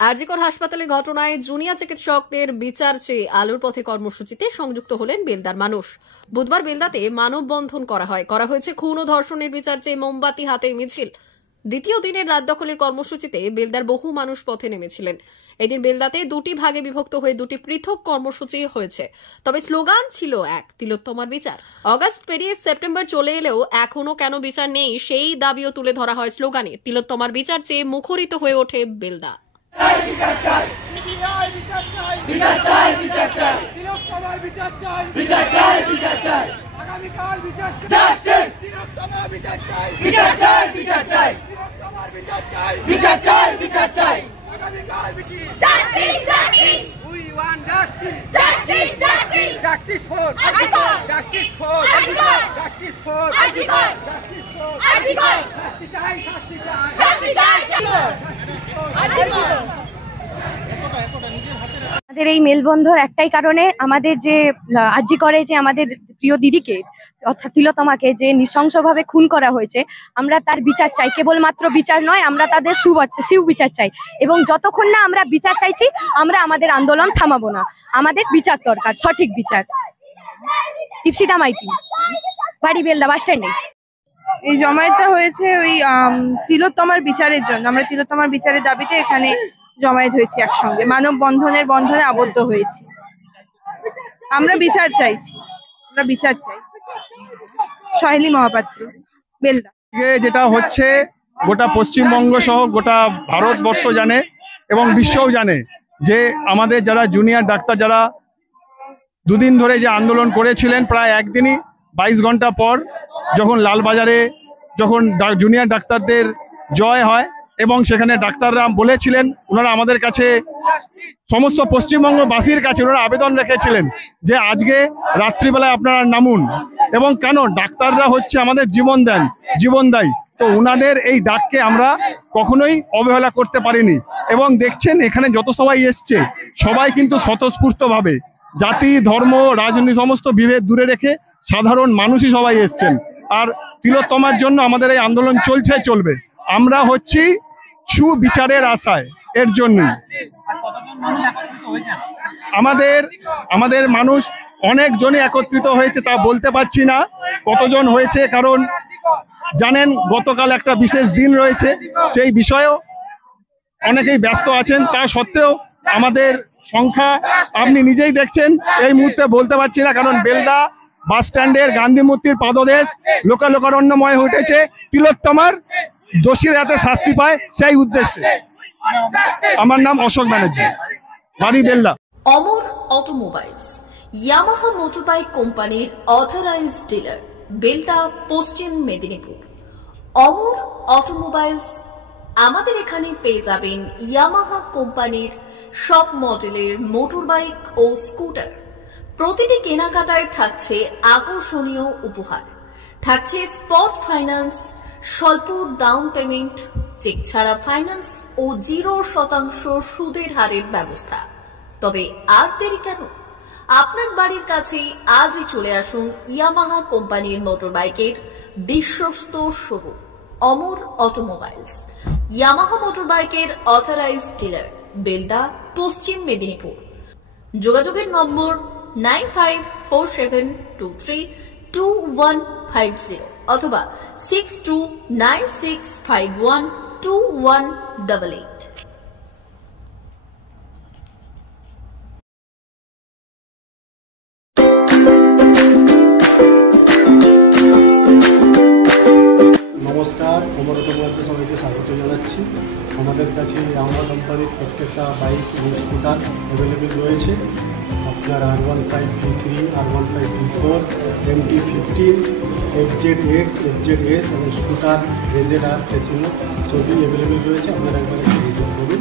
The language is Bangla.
আরজিকর হাসপাতালের ঘটনায় জুনিয়র চিকিৎসকদের বিচার চেয়ে আলোর পথে কর্মসূচিতে সংযুক্ত হলেন বেলদার মানুষ। বুধবার বেলদাতে মানববন্ধন করা হয়েছে খুন ও ধর্ষণের বিচার চেয়ে মোমবাতি হাতে মিছিল। দ্বিতীয় দিনের রাত দখলের কর্মসূচিতে বেলদার বহু মানুষ পথে নেমেছিলেন। এদিন বেলদাতে দুটি ভাগে বিভক্ত হয়ে দুটি পৃথক কর্মসূচি হয়েছে, তবে স্লোগান ছিল এক, তিলোত্তমার বিচার। অগাস্ট পেরিয়ে সেপ্টেম্বর চলে এলেও এখনো কেন বিচার নেই সেই দাবিও তুলে ধরা হয় স্লোগানে। তিলোত্তমার বিচার চেয়ে মুখরিত হয়ে ওঠে বেলদা। আমাদের এই মেলবন্ধন একটাই কারণে, আমাদের যে আরজি করে যে আমাদের প্রিয় দিদিকে অর্থাৎ তিলোত্তমাকে যে নৃশংসভাবে খুন করা হয়েছে, আমরা তার বিচার চাই। কেবলমাত্র বিচার নয়, আমরা তাদের সুবিচার চাই। এবং যতক্ষণ না আমরা বিচার চাইছি, আমরা আমাদের আন্দোলন থামাবো না। আমাদের বিচার দরকার, সঠিক বিচার। ইপসিতা মাইতি, বাড়ি বেলদা, বাস স্ট্যান্ডে। এই জমায়েতটা হয়েছে ওই তিলোত্তমার বিচারের জন্য। আমরা তিলোত্তমার বিচারের দাবিতে এখানে জমায়েত হয়েছি, একসঙ্গে মানববন্ধনে আবদ্ধ হয়েছি। আমরা বিচার চাইছি, আমরা বিচার চাই। সহেলি মহাপাত্র, বেলদা। যেটা হচ্ছে গোটা পশ্চিমবঙ্গ সহ গোটা ভারতবর্ষ জানে এবং বিশ্বও জানে যে আমাদের যারা জুনিয়র ডাক্তার যারা দুদিন ধরে যে আন্দোলন করেছিলেন, প্রায় একদিনই 22 ঘন্টা পর যখন লালবাজারে যখন জুনিয়র ডাক্তারদের জয় হয় এবং সেখানে ডাক্তাররা বলেছিলেন, ওনারা আমাদের কাছে সমস্ত পশ্চিমবঙ্গবাসীর কাছে ওনারা আবেদন রেখেছিলেন যে আজকে রাত্রিবেলায় আপনারা নামুন, এবং কেন ডাক্তাররা হচ্ছে আমাদের জীবন দেয়। তো ওনাদের এই ডাককে আমরা কখনোই অবহেলা করতে পারিনি। এবং দেখছেন এখানে যত সবাই এসছে, সবাই কিন্তু স্বতঃস্ফূর্তভাবে জাতি ধর্ম রাজনীতি সমস্ত বিভেদ দূরে রেখে সাধারণ মানুষই সবাই এসছেন। আর তিলোত্তমার জন্য আমাদের এই আন্দোলন চলবে। আমরা হচ্ছি সুবিচারের আশায়, এর জন্য আমাদের মানুষ অনেকজনই একত্রিত হয়েছে, তা বলতে পারছি না কতজন হয়েছে, কারণ জানেন গতকাল একটা বিশেষ দিন রয়েছে, সেই বিষয়েও অনেকেই ব্যস্ত আছেন। তা সত্ত্বেও আমাদের সংখ্যা আপনি নিজেই দেখছেন, এই মুহূর্তে বলতে পারছি না, কারণ বেলদা বাস স্ট্যান্ডের গান্ধী মূর্তির পাদদেশ লোকারণ্যময় হয়ে উঠেছে। তিলোত্তমার দোষীর হাতে শাস্তি পায় সেই উদ্দেশ্যে। আমার নাম অশোক ব্যানার্জি, বাড়ি বেলদা। অমর অটোমোবাইলস, ইয়ামাহা মোটরবাইক কোম্পানির অথরাইজড ডিলার, বেলদা, পশ্চিম মেদিনীপুর। অমর অটোমোবাইলস, আমাদের এখানে পেয়ে যাবেন ইয়ামাহা কোম্পানির সব মডেলের মোটরবাইক ও স্কুটার। প্রতিটি কেনাকাটায় থাকছে আকর্ষণীয় উপহার, থাকছে স্পট ফাইন্যান্স, স্বল্প ডাউন পেমেন্ট, চেক ছাড়া ফাইন্যান্স ও 0% সুদের হারের ব্যবস্থা। তবে আর দেরি কেন? আপনার বাড়ির কাছেই আজই চলে আসুন ইয়ামাহা কোম্পানির মোটরবাইকের বিশ্বস্ত শোরুম অমর অটোমোবাইলস, ইয়ামাহা মোটরবাইকের অথরাইজড ডিলার, বেলদা, পশ্চিম মেদিনীপুর। যোগাযোগের নম্বর 9547232150 অথবা 6296512188। নমস্কার, অমর অটোমোবাইলসে সবাইকে স্বাগত জানাচ্ছি। আমাদের কাছে ইয়ামাহা কোম্পানির প্রত্যেকটা বাইক এবং স্কুটার অ্যাভেলেবেল রয়েছে। আপনার R15 V3, R15 V4, MT15, FZX, FZS এবং স্কুটার RZR, ফেসিনো সবই অ্যাভেলেবেল রয়েছে। আপনারা একবার এসে ভিজিট করুন।